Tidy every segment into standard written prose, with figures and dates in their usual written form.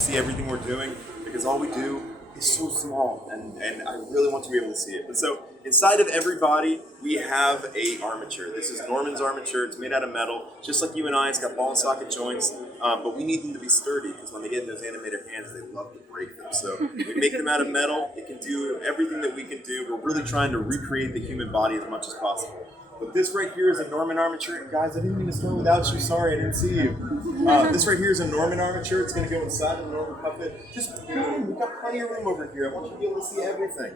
See everything we're doing because all we do is so small and I really want to be able to see it. But so inside of every body we have a armature. This is Norman's armature. It's made out of metal, just like you and I. It's got ball and socket joints, but we need them to be sturdy because when they get in those animator hands, they love to break them. So we make them out of metal. It can do everything that we can do. We're really trying to recreate the human body as much as possible. But this right here is a Norman armature. Guys, I didn't mean to start without you. Sorry, I didn't see you. This right here is a Norman armature. It's going to go inside of the Norman puppet. Just we've got plenty of room over here. I want you to be able to see everything.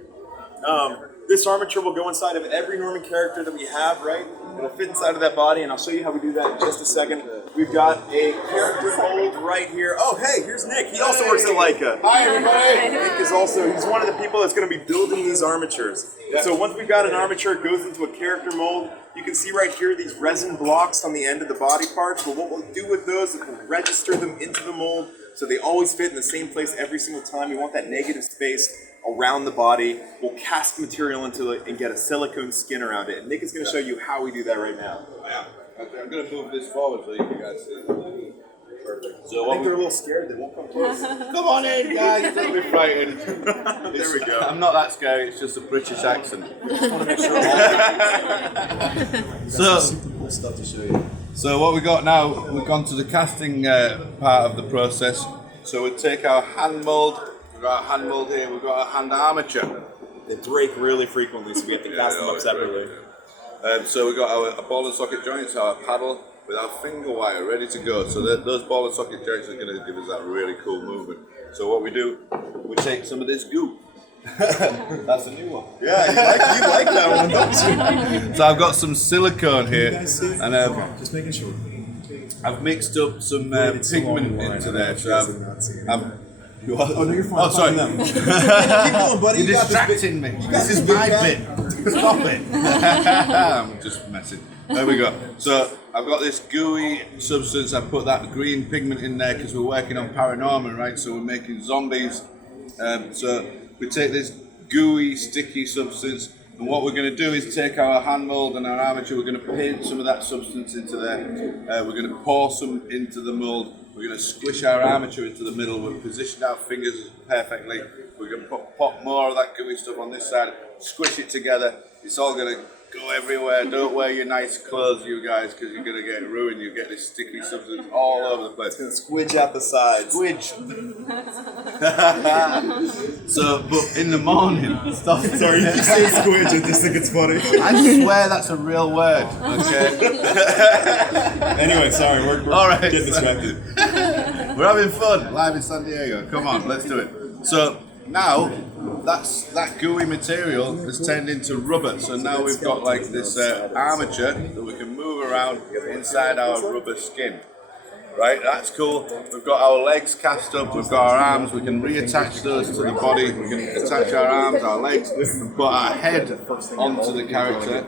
This armature will go inside of every Norman character that we have, right? It'll fit inside of that body, and I'll show you how we do that in just a second. We've got a character mold right here. Oh, hey, here's Nick. He also works at Laika. Hi, everybody. Nick is he's one of the people that's going to be building these armatures. Yeah. So once we've got an armature, it goes into a character mold. You can see right here these resin blocks on the end of the body parts. But what we'll do with those is we'll register them into the mold so they always fit in the same place every single time. We want that negative space around the body. We'll cast material into it and get a silicone skin around it. And Nick is going to show you how we do that right now. Yeah. I'm going to move this forward so you guys see. Perfect. So I think they're a little scared. They won't come close. Come on in, guys. Don't be frightened. There we go. I'm not that scary. It's just a British accent. So, super cool stuff to show you. So what we got now, we've gone to the casting part of the process. So we take our hand mold. We've got our hand mold here. We've got our hand armature. They break really frequently, so we have to cast them up separately. So we've got our ball and socket joints, our paddle, with our finger wire ready to go. So those ball and socket joints are going to give us that really cool movement. So what we do, we take some of this goo. That's a new one. Yeah, you like that one, don't you? So I've got some silicone here, and just making sure. I've mixed up some pigment into there. So I've oh no, you're fine. Oh, sorry. Keep going, buddy. You're distracting me. This is my bit. Stop it. I'm just messing. There we go. So I've got this gooey substance. I put that green pigment in there because we're working on paranormal, right? So we're making zombies. So we take this gooey, sticky substance, and what we're going to do is take our hand mold and our armature. We're going to paint some of that substance into there. We're going to pour some into the mold. We're going to squish our armature into the middle. We've positioned our fingers perfectly. We're going to pop more of that gooey stuff on this side, squish it together. It's all going to go everywhere. Don't wear your nice clothes, you guys, because you're going to get ruined. You get this sticky substance all over the place. It's going to squidge out the sides. Squidge. So, but in the morning, stop. Sorry, you say squidge, I just think it's funny. I swear that's a real word, okay? Anyway, sorry, we're all right, getting distracted. We're having fun live in San Diego. Come on, let's do it. So now that gooey material has turned into rubber. So now we've got like this armature that we can move around inside our rubber skin. Right, that's cool. We've got our legs cast up, we've got our arms, we can reattach those to the body, we can attach our arms, our legs, we've got our head onto the character,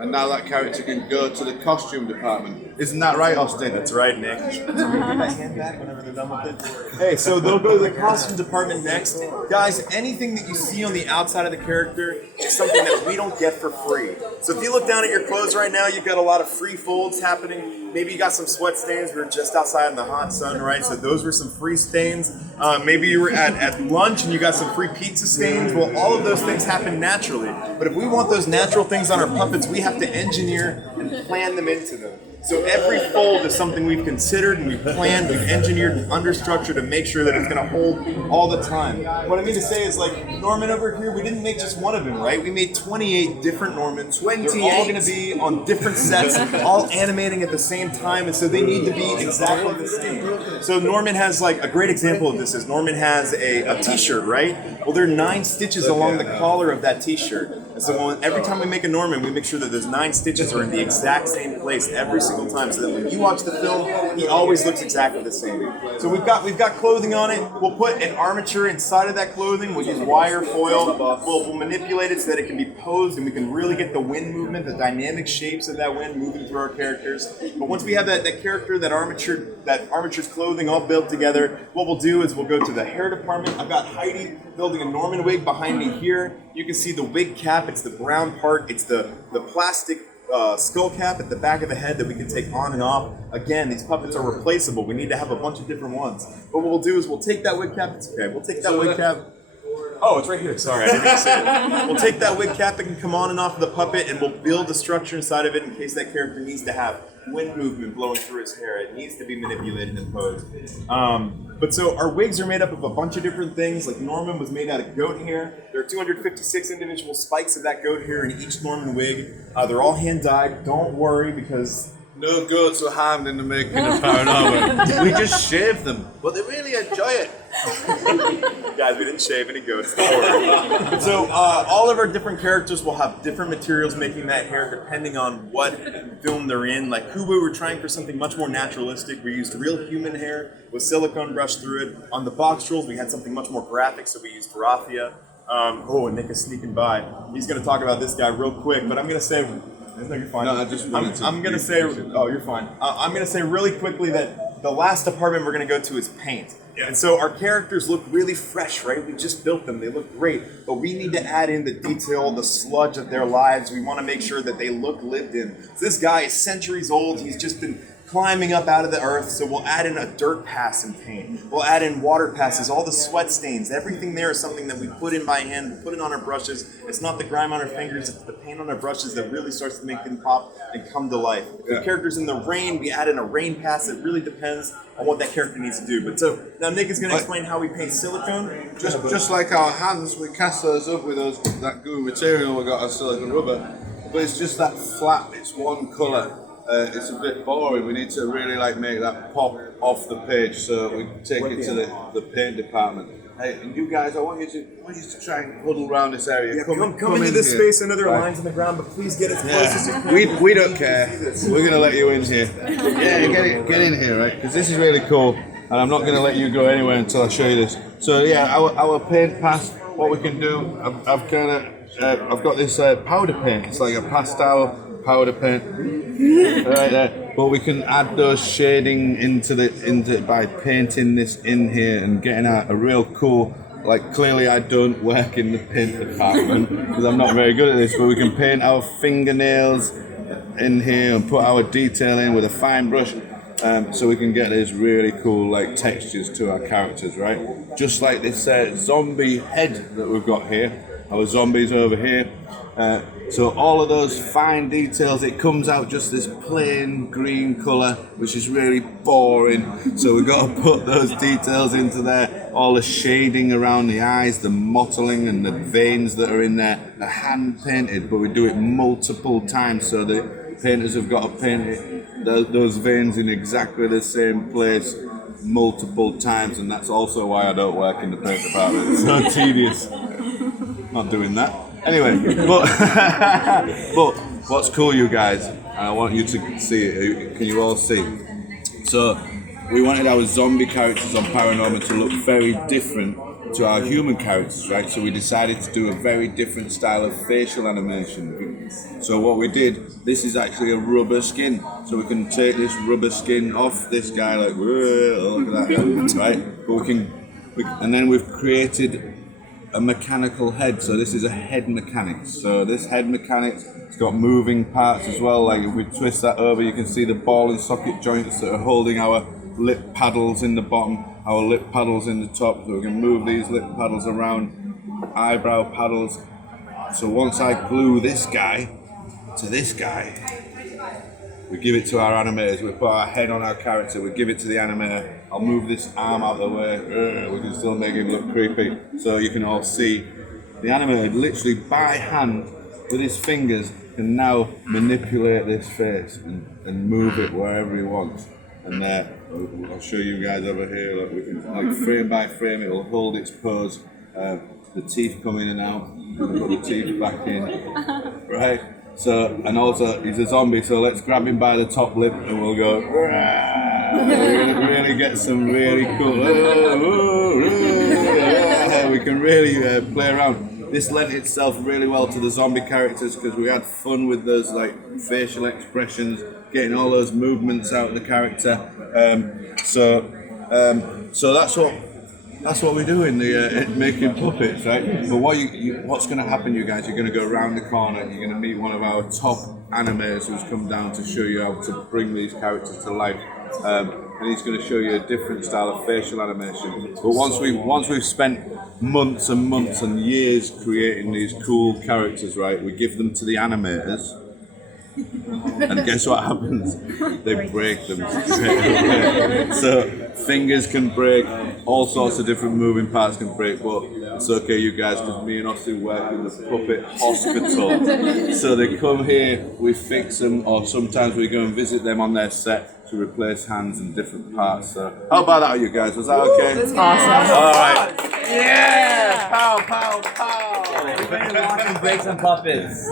and now that character can go to the costume department. Isn't that right, Austen? That's right, Nick. Get my hand back whenever they're done with it. Hey, so they'll go to the costume department next. Guys, anything that you see on the outside of the character is something that we don't get for free. So if you look down at your clothes right now, you've got a lot of free folds happening. Maybe you got some sweat stains. We were just outside in the hot sun, right? So those were some free stains. Maybe you were at lunch and you got some free pizza stains. Well, all of those things happen naturally. But if we want those natural things on our puppets, we have to engineer and plan them into them. So every fold is something we've considered and we've planned, we've engineered and understructured to make sure that it's going to hold all the time. What I mean to say is, like, Norman over here, we didn't make just one of him, right? We made 28 different Normans. 28. They're all going to be on different sets, all animating at the same time, and so they need to be exactly the same. So Norman has, like, a great example of this is Norman has a t-shirt, right? Well, there are 9 stitches along the collar of that t-shirt. And so every time we make a Norman, we make sure that those 9 stitches are in the exact same place every single time, so that when you watch the film, he always looks exactly the same. So we've got clothing on it. We'll put an armature inside of that clothing. We'll use wire foil. We'll manipulate it so that it can be posed, and we can really get the wind movement, the dynamic shapes of that wind moving through our characters. But once we have that character, that armature's clothing all built together, what we'll do is we'll go to the hair department. I've got Heidi building a Norman wig behind me here. You can see the wig cap. It's the brown part. It's the plastic skull cap at the back of the head that we can take on and off. Again, these puppets are replaceable. We need to have a bunch of different ones. But what we'll do is we'll take that wig cap. It's okay. We'll take that wig cap. Oh, it's right here. Sorry, I didn't even say it. We'll take that wig cap that can come on and off of the puppet, and we'll build a structure inside of it in case that character needs to have wind movement blowing through his hair. It needs to be manipulated and posed. But so our wigs are made up of a bunch of different things. Like Norman was made out of goat hair. There are 256 individual spikes of that goat hair in each Norman wig. They're all hand dyed. Don't worry, because no goats were harmed in the making of Paranormal. We just shaved them, but they really enjoy it. Guys, we didn't shave any goats. Don't worry. So all of our different characters will have different materials making that hair depending on what film they're in. Like Kubu, we're trying for something much more naturalistic. We used real human hair with silicone brushed through it. On the box trolls, we had something much more graphic, so we used raffia. And Nick is sneaking by. He's going to talk about this guy real quick, but I'm going to say... No, you're fine. No, I just wanted to... I'm going to say... Oh, you're fine. I'm going to say really quickly that the last department we're going to go to is paint. Yeah. And so our characters look really fresh, right? We just built them. They look great. But we need to add in the detail, the sludge of their lives. We want to make sure that they look lived in. So this guy is centuries old. He's just been climbing up out of the earth. So we'll add in a dirt pass in paint. We'll add in water passes, all the sweat stains. Everything there is something that we put in by hand, we put it on our brushes. It's not the grime on our fingers, it's the paint on our brushes that really starts to make them pop and come to life. If the character's in the rain, we add in a rain pass. It really depends on what that character needs to do. But so now Nick is going to explain how we paint silicone. Just like our hands, we cast those up with that gooey material. We got our silicone rubber, but it's just that flat. It's one colour. It's a bit boring. We need to really make that pop off the page. So we take it to the paint department. Hey, and you guys, I want you to try and huddle around this area. Yeah, come into this space. I know there are lines on the ground, but please get as close as you can. We don't care. We're going to let you in here. Yeah, get in here, right? Because this is really cool, and I'm not going to let you go anywhere until I show you this. So yeah, our paint pass. What we can do, I've got this powder paint. It's like a pastel powder paint right there. But we can add those shading into by painting this in here and getting a real cool. Clearly I don't work in the paint department because I'm not very good at this, but we can paint our fingernails in here and put our detail in with a fine brush, so we can get these really cool textures to our characters, right? Just like this zombie head that we've got here, our zombies over here. So all of those fine details, it comes out just this plain green colour, which is really boring. So we've got to put those details into there. All the shading around the eyes, the mottling and the veins that are in there are hand painted, but we do it multiple times. So the painters have got to paint those veins in exactly the same place multiple times, and that's also why I don't work in the paint department. It's so tedious. Not doing that. Anyway, but what's cool, you guys, and I want you to see it, can you all see? So, we wanted our zombie characters on Paranormal to look very different to our human characters, right? So we decided to do a very different style of facial animation. So what we did, this is actually a rubber skin. So we can take this rubber skin off this guy look at that, right? But and then we've created a mechanical head. So this is a head mechanics. So this head mechanics, it's got moving parts as well. If we twist that over, you can see the ball and socket joints that are holding our lip paddles in the bottom, our lip paddles in the top. So we can move these lip paddles around, eyebrow paddles. So once I glue this guy to this guy, we give it to our animators. We put our head on our character, we give it to the animator. I'll move this arm out of the way. We can still make him look creepy. So you can all see the animator literally by hand with his fingers can now manipulate this face and move it wherever he wants. And I'll show you guys over here. Look, we can frame by frame, it will hold its pose. The teeth come in and out. We can put the teeth back in. Right. So, and also he's a zombie, so let's grab him by the top lip and we'll go. We're gonna really get some really cool. We can really play around. This lent itself really well to the zombie characters because we had fun with those facial expressions, getting all those movements out of the character. So that's what That's what we do in the making puppets, right? But what's going to happen, you guys? You're going to go around the corner. You're going to meet one of our top animators who's come down to show you how to bring these characters to life. And he's going to show you a different style of facial animation. But once we've spent months and months and years creating these cool characters, right? We give them to the animators. And guess what happens? They break them straight away. So fingers can break, all sorts of different moving parts can break, but it's okay, you guys, because me and Austen work in the puppet hospital. So they come here, we fix them, or sometimes we go and visit them on their set to replace hands and different parts. So how about that, you guys? Was that okay? That's awesome. All right. Yeah! Pow, pow, pow! Everybody watch and break some puppets.